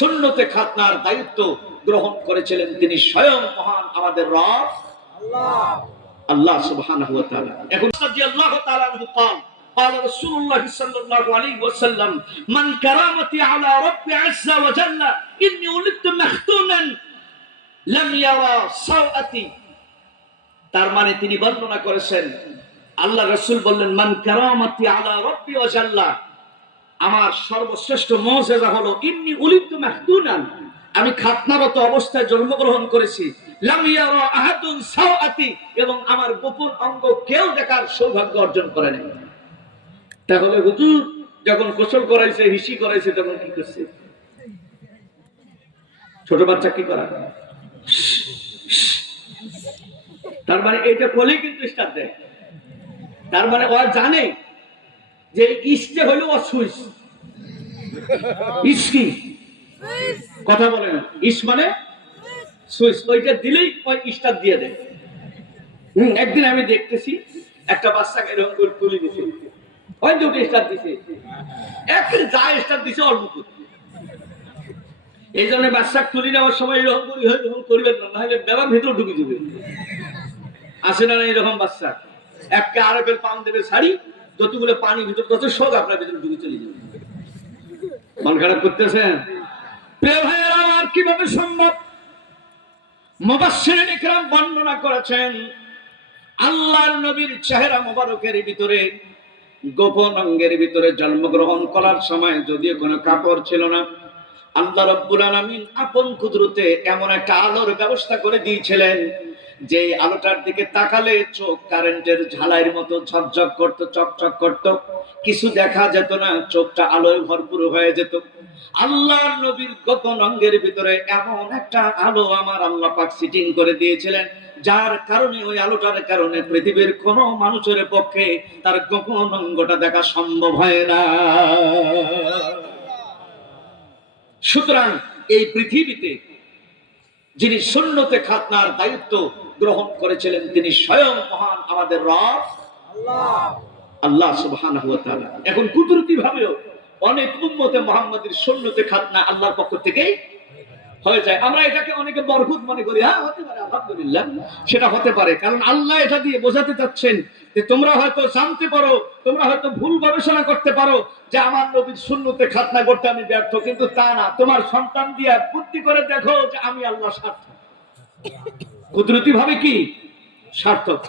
সুন্নতে খাতনার দায়িত্ব গ্রহণ করেছিলেন তিনি স্বয়ং মহান আমাদের রব আল্লাহ সুবহানাহু ওয়া তাআলা। এখন রাদিয়াল্লাহু তাআলা আনহু قال رسول الله صلى الله عليه وسلم من كرامتي على ربي عز وجل إني ولدت مختونا لم يرى سوءتي। তার মানে তিনি বর্ণনা করেছেন, আল্লাহ রাসূল বললেন, মান কারামাতি আলা রাব্বি ওয়া জাল্লা, আমার সর্বশ্রেষ্ঠ মুজিজা হলো ইন্নী উলিদতু মাহদুনান, আমি খাতনারত অবস্থায় জন্মগ্রহণ করেছি, লাম ইয়ারা আহাদুন সাওআতি, এবং আমার গোপন অঙ্গ কেউ দেখার সৌভাগ্য অর্জন করে নাই। তাহলে হুজুর যখন গোসল করাইছে, হিসি করাইছে, তখন কি করছে? ছোট বাচ্চা কি করা? তার মানে এটা বলেই কিন্তু স্টার্ট দেয়। তার মানে ও জানে যে ইস্টে হলো ও সুইচ। ইস কি কথা বলে না, ইস মানে সুইচ, ওইটা দিলেই ওই স্টার্ট দিয়ে দেয়। একদিন আমি দেখতেছি একটা বাচ্চাকে এরকম করে তুলে দিছে, ওই দুটো স্টার্ট দিছে, একদিন যা স্টার্ট দিছে অল্প করে। এই জন্য বাচ্চা তুলি নেওয়ার সময় এরকম করি করবেন না, নাহলে বেলার ভিতরে ঢুকে যাবে। আসে না এরকম বাচ্চা, একটা আরেকের পান দেবে শাড়ি, যতগুলো পানি ভিতর তত সব আপনার ভিতরে ঢুকে চলে যাবে। মন খারাপ করতেছেন? প্রিয় ভাইয়েরা আমার, কিভাবে সম্ভব? মুফাসসিরিন ইকরাম বর্ণনা করেছেন, আল্লাহর নবীর চেহারা মোবারকের ভিতরে, গোপন অঙ্গের ভিতরে জন্মগ্রহণ করার সময় যদিও কোনো কাপড় ছিল না, আল্লাহ রাব্বুল আলামিন আপন কুদরতে এমন একটা আলোর ব্যবস্থা করে দিয়েছিলেন, যে আলোটার দিকে তাকালে চোখ কারেন্টের ঝালাইয়ের মতো ঝকঝক করতো, চকচক করতো, কিছু দেখা যেত না, চোখটা আলোয় ভরপুর হয়ে যেত। আল্লাহর নবীর গোপন অঙ্গের ভিতরে এমন একটা আলো আমার আল্লাহ পাক সিটিং করে দিয়েছিলেন, যার কারণে, ওই আলোটার কারণে পৃথিবীর কোনো মানুষের পক্ষে তার গোপন অঙ্গটা দেখা সম্ভব হয় না। সুতরাং এই পৃথিবীতে যিনি সুন্নতে খাতনার দায়িত্ব গ্রহণ করেছিলেন তিনি স্বয়ং মহান আমাদের রব আল্লাহ সুবহানাহু ওয়া তাআলা। এখন কুদরতি ভাবেও অনেক উম্মতে মুহাম্মাদের সুন্নতে খাতনা আল্লাহর পক্ষ থেকে হয়ে যায়। আমরা এটাকে অনেকে বরকত মনে করি, হ্যাঁ হতে পারে, আলহামদুলিল্লাহ, সেটা হতে পারে, কারণ আল্লাহ এটা দিয়ে বোঝাতে চাচ্ছেন যে তোমরা হয়তো জানতে পারো, তোমরা হয়তো ভুল গবেষণা করতে পারো যে আমার নবীর সুন্নতে খাতনা করতে আমি ব্যর্থ, কিন্তু তা না, তোমার সন্তান দিয়ে বুদ্ধি করে দেখো যে আমি আল্লাহ সার্থক, কুদরতি ভাবে কি সার্থক।